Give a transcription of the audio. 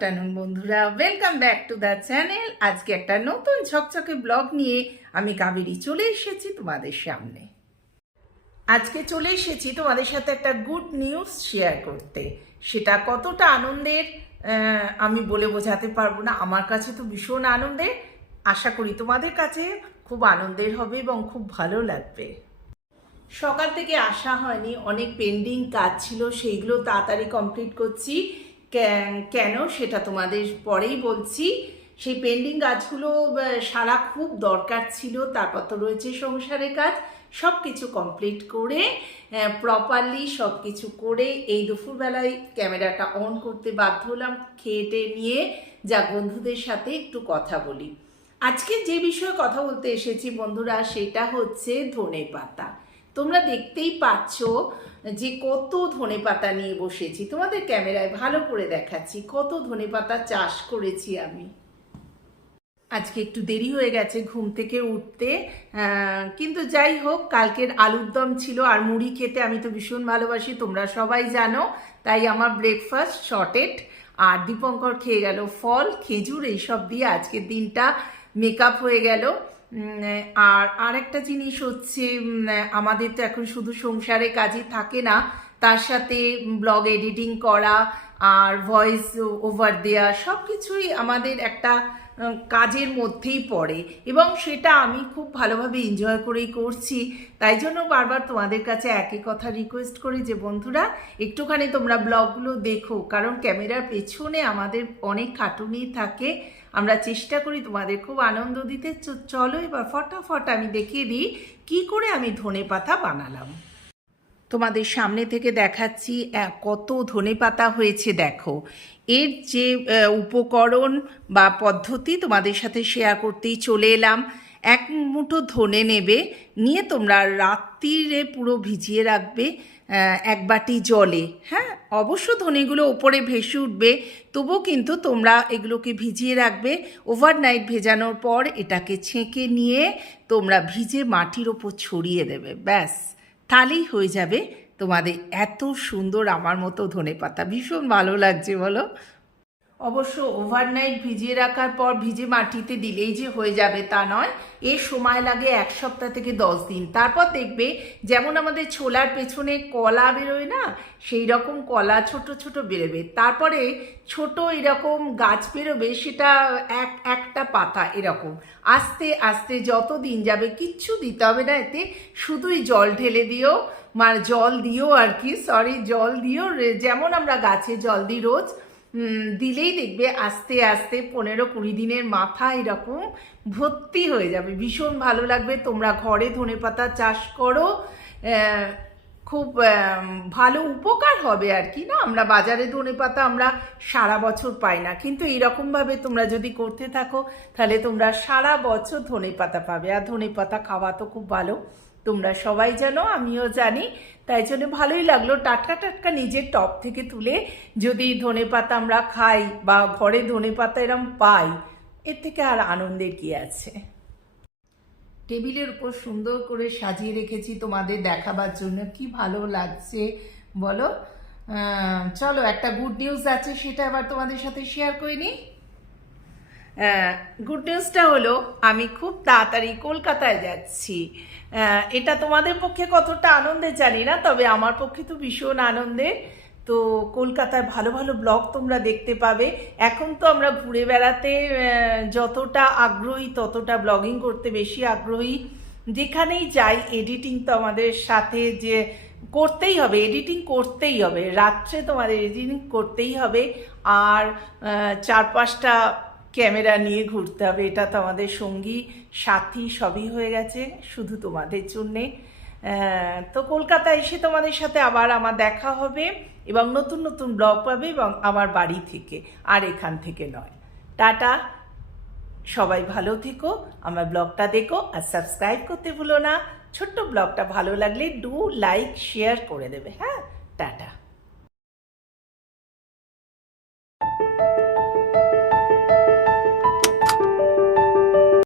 Afternoon, বন্ধুরা। Welcome back to the channel আজকে একটা নতুন ঝকঝকে ব্লগ নিয়ে আমি কাবেরি চলে এসেছি তোমাদের সামনে। আজকে চলে এসেছি তোমাদের সাথে একটা গুড নিউজ শেয়ার করতে। সেটা কতটা আনন্দের আমি বলে বোঝাতে পারব না। আমার কাছে তো ভীষণ আনন্দের। আশা করি তোমাদের কাছে খুব আনন্দের হবে এবং খুব ভালো লাগবে। সকাল থেকে আসা হয়নি। অনেক পেন্ডিং কাজ ছিল, সেইগুলো তাড়াতাড়ি কমপ্লিট করছি। কেন সেটা তোমাদের পরেই বলছি। সেই পেন্ডিং আহ, সারা খুব দরকার ছিল। তারপর তো রয়েছে সংসারের কাজ। সব কিছু কমপ্লিট করে প্রপারলি সব কিছু করে এই দুপুরবেলায় ক্যামেরাটা অন করতে বাধ্য হলাম খেয়েটে নিয়ে যা বন্ধুদের সাথে একটু কথা বলি। আজকে যে বিষয়ে কথা বলতে এসেছি বন্ধুরা সেটা হচ্ছে ধনে পাতা তোমরা দেখতেই পাচ্ছ যে কত ধনে পাতা নিয়ে বসেছি। তোমাদের ক্যামেরায় ভালো করে দেখাচ্ছি কত ধনে পাতা চাষ করেছি আমি। আজকে একটু দেরি হয়ে গেছে ঘুম থেকে উঠতে কিন্তু যাই হোক, কালকের আলুর দম ছিল আর মুড়ি খেতে আমি তো ভীষণ ভালোবাসি, তোমরা সবাই জানো। তাই আমার ব্রেকফাস্ট শর্টেড আর দীপঙ্কর খেয়ে গেল ফল, খেজুর, এইসব দিয়ে আজকের দিনটা মেকআপ হয়ে গেল। আর আরেকটা জিনিস হচ্ছে আমাদের তো এখন শুধু সংসারে কাজে থাকে না, তার সাথে ব্লগ এডিটিং করা আর ভয়েস ওভার দেওয়া সব কিছুই আমাদের একটা কাজের মধ্যেই পড়ে। এবং সেটা আমি খুব ভালোভাবে এনজয় করেই করছি। তাই জন্য বারবার তোমাদের কাছে একই কথা রিকোয়েস্ট করি যে, বন্ধুরা, একটুখানি তোমরা ব্লগগুলো দেখো। কারণ ক্যামেরার পেছনে আমাদের অনেক খাটুনি থাকে। আমরা চেষ্টা করি তোমাদের খুব আনন্দ দিতে। চলো এবার ফটাফট আমি দেখিয়ে দিই, কী করে আমি ধনে পাতা বানালাম। তোমাদের সামনে থেকে দেখাচ্ছি কত ধনে পাতা হয়েছে, দেখো। এর যে উপকরণ বা পদ্ধতি তোমাদের সাথে শেয়ার করতেই চলে এলাম। এক মুঠো ধনে নেবে, নিয়ে তোমরা রাত্রিরে পুরো ভিজিয়ে রাখবে এক বাটি জলে। হ্যাঁ অবশ্য ধনেগুলো ওপরে ভেসে উঠবে, তবুও কিন্তু তোমরা এগুলোকে ভিজিয়ে রাখবে। ওভারনাইট ভেজানোর পর এটাকে ছেঁকে নিয়ে তোমরা ভিজে মাটির ওপর ছড়িয়ে দেবে, ব্যাস। তাহলেই হয়ে যাবে। তোমাদের এত সুন্দর আমার মতো ধনে পাতা ভীষণ ভালো লাগছে বলো। অবশ্য ওভারনাইট ভিজিয়ে রাখার পর ভিজে মাটিতে দিলেই যে হয়ে যাবে তা নয় এর সময় লাগে এক সপ্তাহ থেকে দশ দিন। তারপর দেখবে যেমন আমাদের ছোলার পেছনে কলা বেরোয় না, সেই রকম কলা ছোট ছোট বেরোবে। তারপরে ছোট এরকম গাছ বেরোবে, সেটা এক, একটা পাতা এরকম। আস্তে আস্তে যত দিন যাবে কিচ্ছু দিতে হবে না এতে। শুধুই জল ঢেলে দিও মানে জল দিও আর কি সরি জল দিও। যেমন আমরা গাছে জল দিই রোজ দিলেই দেখবে আস্তে আস্তে পনেরো কুড়ি দিনের মাথা এরকম ভর্তি হয়ে যাবে। ভীষণ ভালো লাগবে। তোমরা ঘরে ধনে পাতা চাষ করো। খুব ভালো উপকার হবে আর কি, না? আমরা বাজারে ধনে পাতা আমরা সারা বছর পাই না। কিন্তু এইরকমভাবে তোমরা যদি করতে থাকো, তাহলে তোমরা সারা বছর ধনে পাতা পাবে। আর ধনে পাতা খাওয়া তো খুব ভালো। তোমরা সবাই জানো, আমিও জানি। তাই জন্য ভালোই লাগল টাটকা টাটকা নিজের টপ থেকে তুলে যদি ধনে পাতা আমরা খাই বা ঘরে ধনে পাতা এরম পাই, এর থেকে আর আনন্দের কি আছে? টেবিলের উপর সুন্দর করে সাজিয়ে রেখেছি তোমাদের দেখাবার জন্য। কি ভালো লাগছে, বলো? চলো, একটা গুড নিউজ আছে, সেটা আবার তোমাদের সাথে শেয়ার করে নিই। গুড নিউজটা হলো, আমি খুব তাড়াতাড়ি কলকাতায় যাচ্ছি। এটা তোমাদের পক্ষে কতটা আনন্দে জানি না, তবে আমার পক্ষে তো ভীষণ আনন্দের তো কলকাতায় ভালো ভালো ব্লগ তোমরা দেখতে পাবে। এখন তো আমরা ঘুরে বেড়াতে যতটা আগ্রহী ততটা ব্লগিং করতে বেশি আগ্রহী। যেখানেই যাই এডিটিং তো আমাদের সাথে যে করতেই হবে এডিটিং করতেই হবে। রাত্রে তোমাদের এডিটিং করতেই হবে। আর চার পাঁচটা ক্যামেরা নিয়ে ঘুরতে হবে। এটা তো আমাদের সঙ্গী, সাথী সবই হয়ে গেছে, শুধু তোমাদের জন্যে। তো কলকাতা এসে তোমাদের সাথে আবার আমার দেখা হবে এবং নতুন নতুন ব্লগ পাবে এবং আমার বাড়ি থেকে, আর এখান থেকে নয়। টাটা। সবাই ভালো থেকো, আমার ব্লগটা দেখো আর সাবস্ক্রাইব করতে ভুলো না। ছোট্ট ব্লগটা ভালো লাগলে ডু লাইক, শেয়ার করে দেবে হ্যাঁ?